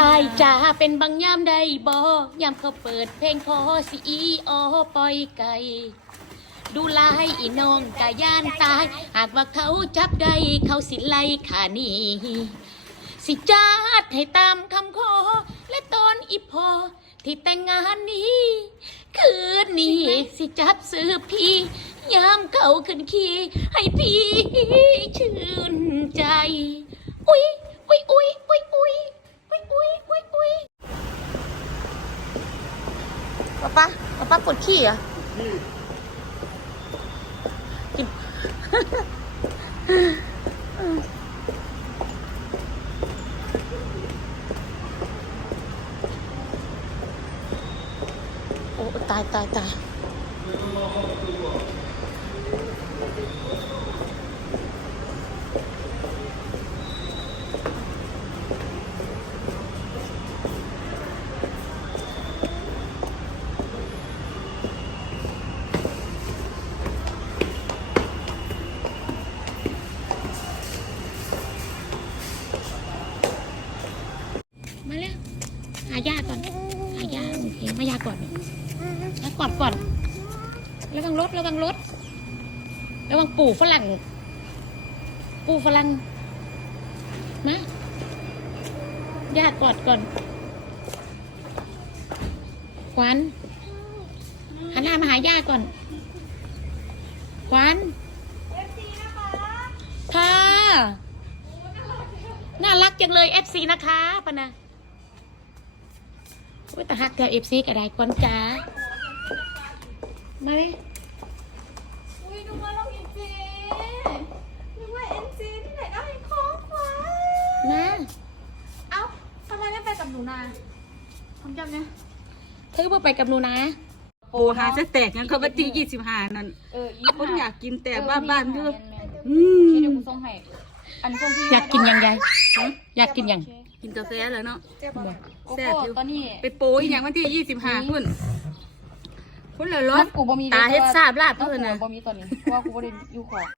อายจะเป็นบางยามใดบ่ยามเขาเปิดเพลงคอสิอีออปล่อยไก่ดูลายอีน้องกะย่านตาย หากว่าเขาจับได้เขาสิไล่ขานีสิจัดให้ตามคำขอและตอนอีพอที่แต่งงานนี้ คืนนี้สิจับซื้อพี่ยามเขาขึ้นขี่ให้พี่ชื่นใจ อุ้ยอุ้ยอุ้ยอุ้ยอุ้ยอุ้ยอุ้ยอุ้ยอุ้ย ป๊าป๊าป๊าป๊าปวดขี้เหรอะกินโอ้ตายตายตาย หายาก่อนหายาโอเคมายาก่อนแล้วก่อนก่อนระวังรถระวังรถระวังปู่ฝรั่ง ปู่ฝรั่งมาญากอดก่อนขวัญหันหน้ามาหาญาก่อนขวัญค่ะน่ารักจังเลย FC นะคะปะนะ อ้ยแต่ฮักแต่ FC ก็ได้ควันจ้ามาเลยอุ้ยนึกว่าเราเอ็นจีนึกว่าเอ็นจีที่ไหนได้ของขวัญมาเอ้าทำไมไม่ไปกับหนูนาผมจำเนี่ยเธอมาไปกับหนูนะ โอ้หาจะแตกยังเขาวันที่ยี่สิบห้านั่นเอออีคนอยากกินแต่บ้าบ้านอยู่อือืมมที่เดี๋ยวกูส่งให้อันส่งพี่อยากกินยังไงอยากกินยัง กินกาแฟแล้วเนาะโกแซ่โก้บอยู่ตอนนี้ไปโปรยอย่างวันที่ยี่สิบห้าคุณคุณละรถน้ำกูบ่มีตาเฮ็ดทราบลาบน้ำเพื่อนกูนะบ่มีตอนนี้เพราะว่ากูบ่ได้อยู่ขอ